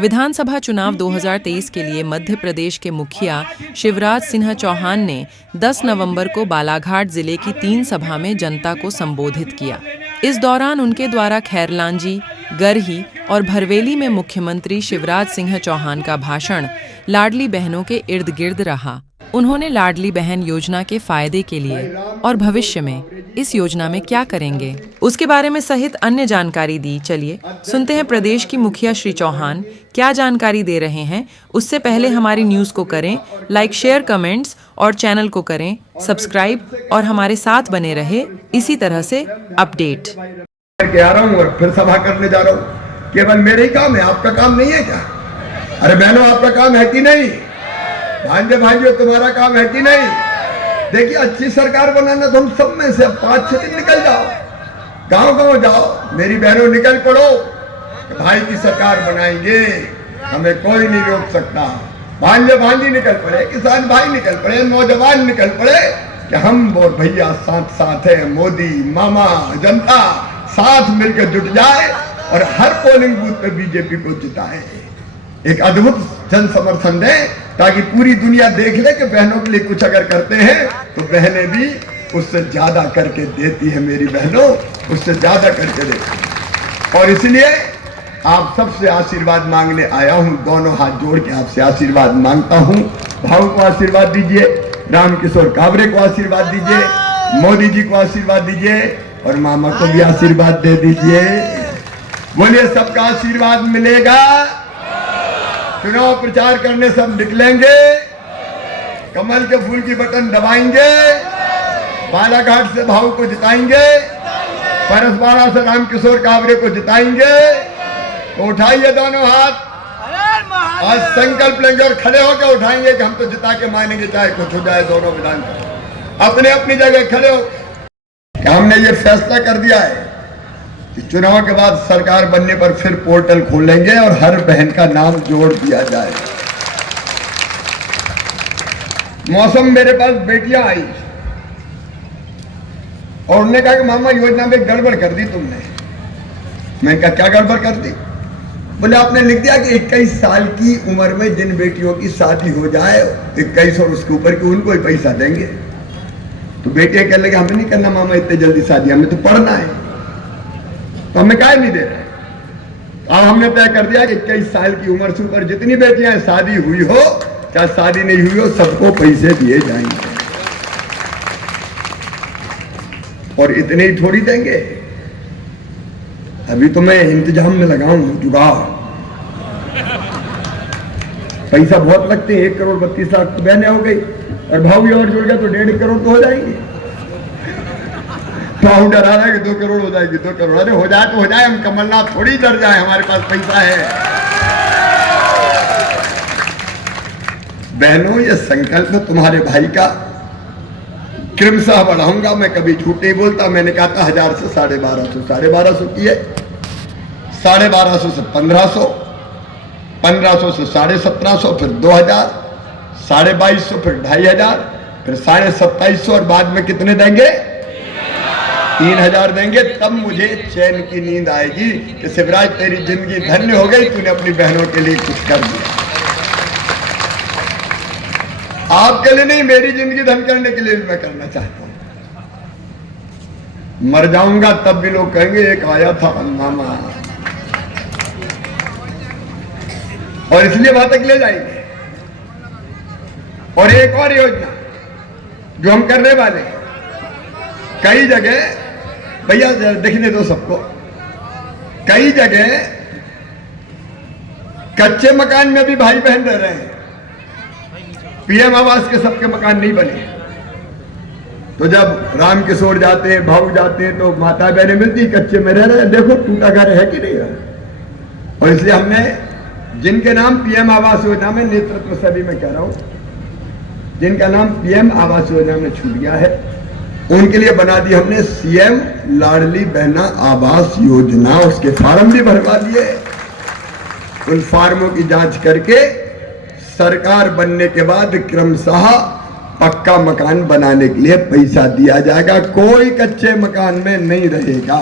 विधानसभा चुनाव 2023 के लिए मध्य प्रदेश के मुखिया शिवराज सिंह चौहान ने 10 नवंबर को बालाघाट जिले की 3 सभा में जनता को संबोधित किया। इस दौरान उनके द्वारा खैरलांजी, गरही और भरवेली में मुख्यमंत्री शिवराज सिंह चौहान का भाषण लाडली बहनों के इर्द गिर्द रहा। उन्होंने लाडली बहन योजना के फायदे के लिए और भविष्य में इस योजना में क्या करेंगे उसके बारे में सहित अन्य जानकारी दी। चलिए सुनते हैं प्रदेश की मुखिया श्री चौहान क्या जानकारी दे रहे हैं। उससे पहले हमारी न्यूज़ को करें लाइक, शेयर, कमेंट्स और चैनल को करें सब्सक्राइब और हमारे साथ बने रहे इसी तरह से अपडेट। आ रहा हूँ और फिर सभा करने जा रहा हूँ। केवल मेरे ही काम है, आपका काम नहीं है क्या? अरे बहनों, आपका काम है कि नहीं? भांजे तुम्हारा काम है कि नहीं? देखिए, अच्छी सरकार बनाना तो हम सब में से 5-6 दिन निकल जाओ, गांव जाओ, मेरी बहनों निकल पड़ो, भाई की सरकार बनाएंगे, हमें कोई नहीं रोक सकता। भांजी निकल पड़े, किसान भाई निकल पड़े, नौजवान निकल पड़े कि हम वो भैया साथ है, मोदी, मामा, जनता साथ मिलकर जुट जाए और हर पोलिंग बूथ पे बीजेपी को जिताए। एक अद्भुत जन समर्थन दे ताकि पूरी दुनिया देख ले कि बहनों के लिए कुछ अगर करते हैं तो बहनें भी उससे ज्यादा करके देती है। मेरी बहनों उससे ज्यादा करके देती। और इसलिए आप सबसे आशीर्वाद मांगने आया हूं, दोनों हाथ जोड़ के आपसे आशीर्वाद मांगता हूं। भाऊ को आशीर्वाद दीजिए, रामकिशोर कावरे को आशीर्वाद दीजिए, मोदी जी को आशीर्वाद दीजिए और मामा को भी आशीर्वाद दे दीजिए। बोलिए, सबका आशीर्वाद मिलेगा। चुनाव प्रचार करने सब निकलेंगे, कमल के फूल की बटन दबाएंगे, बालाघाट से भाऊ को जिताएंगे, परसवाड़ा से रामकिशोर कावरे को जिताएंगे। तो उठाइए दोनों हाथ और संकल्प लेंगे और खड़े होकर उठाएंगे कि हम तो जिता के मानेंगे, चाहे कुछ हो जाए। दोनों विधान अपने अपनी जगह खड़े हो। हमने ये फैसला कर दिया है कि चुनाव के बाद सरकार बनने पर फिर पोर्टल खोलेंगे और हर बहन का नाम जोड़ दिया जाए। मौसम मेरे पास बेटियां आई और उन्होंने कहा कि मामा योजना में गड़बड़ कर दी तुमने। मैंने कहा क्या गड़बड़ कर दी? बोले आपने लिख दिया कि 21 साल की उम्र में जिन बेटियों की शादी हो जाए 21 और उसके ऊपर की उनको ही पैसा देंगे। तो बेटियां कहने लगे हमें नहीं करना मामा इतने जल्दी शादी, हमें तो पढ़ना है, तो हमें क्या नहीं दे रहे। अब हमने तय कर दिया कि 21 साल की उम्र से ऊपर जितनी बेटियां शादी हुई हो चाहे शादी नहीं हुई हो, सबको पैसे दिए जाएंगे। और इतने ही थोड़ी देंगे, अभी तो मैं इंतजाम में लगा हूं, जुगाड़। पैसा बहुत लगते हैं, 1 करोड़ 32 लाख तो बहने हो गई और भाव और जुड़ गया तो 1.5 करोड़ तो हो जाएंगे। भाव डरा रहा है कि 2 करोड़ हो जाएगी, 2 करोड़। अरे हो जाए तो हो जाए, हम कमलनाथ थोड़ी डर जाए, हमारे पास पैसा है। बहनों, ये संकल्प है तुम्हारे भाई का, क्रमशः बढ़ाऊंगा। मैं कभी झूठ नहीं बोलता। मैंने कहा था 1000 से 1250, 1250 की है, 1250 से 1500, 1500 से 1750, फिर 2000, 2250, फिर 2500, फिर 2750 और बाद में कितने देंगे? 3000 देंगे। तब मुझे चैन की नींद आएगी कि शिवराज तेरी जिंदगी धन्य हो गई, तूने अपनी बहनों के लिए कुछ कर दिया। आपके लिए नहीं, मेरी जिंदगी धन्य करने के लिए भी मैं करना चाहता हूं। मर जाऊंगा तब भी लोग कहेंगे एक आया था मामा, और इसलिए वहां तक ले जाएंगे। और एक और योजना जो हम करने वाले हैं, कई जगह, भैया देखने दो सबको, कई जगह कच्चे मकान में भी भाई बहन रह रहे हैं। पीएम आवास के सबके मकान नहीं बने, तो जब रामकिशोर जाते हैं, भाऊ जाते हैं, तो माता बहनें मिलती कच्चे में रह रहे हैं, देखो टूटा घर है कि नहीं है। और इसलिए हमने जिनके नाम पीएम आवास योजना में, नेतृत्व सभी में कह रहा हूं, जिनका नाम पीएम आवास योजना में छूट गया है, उनके लिए बना दी हमने सीएम लाडली बहना आवास योजना। उसके फार्म भी भरवा दिए। उन फार्मों की जांच करके सरकार बनने के बाद क्रमशः पक्का मकान बनाने के लिए पैसा दिया जाएगा। कोई कच्चे मकान में नहीं रहेगा।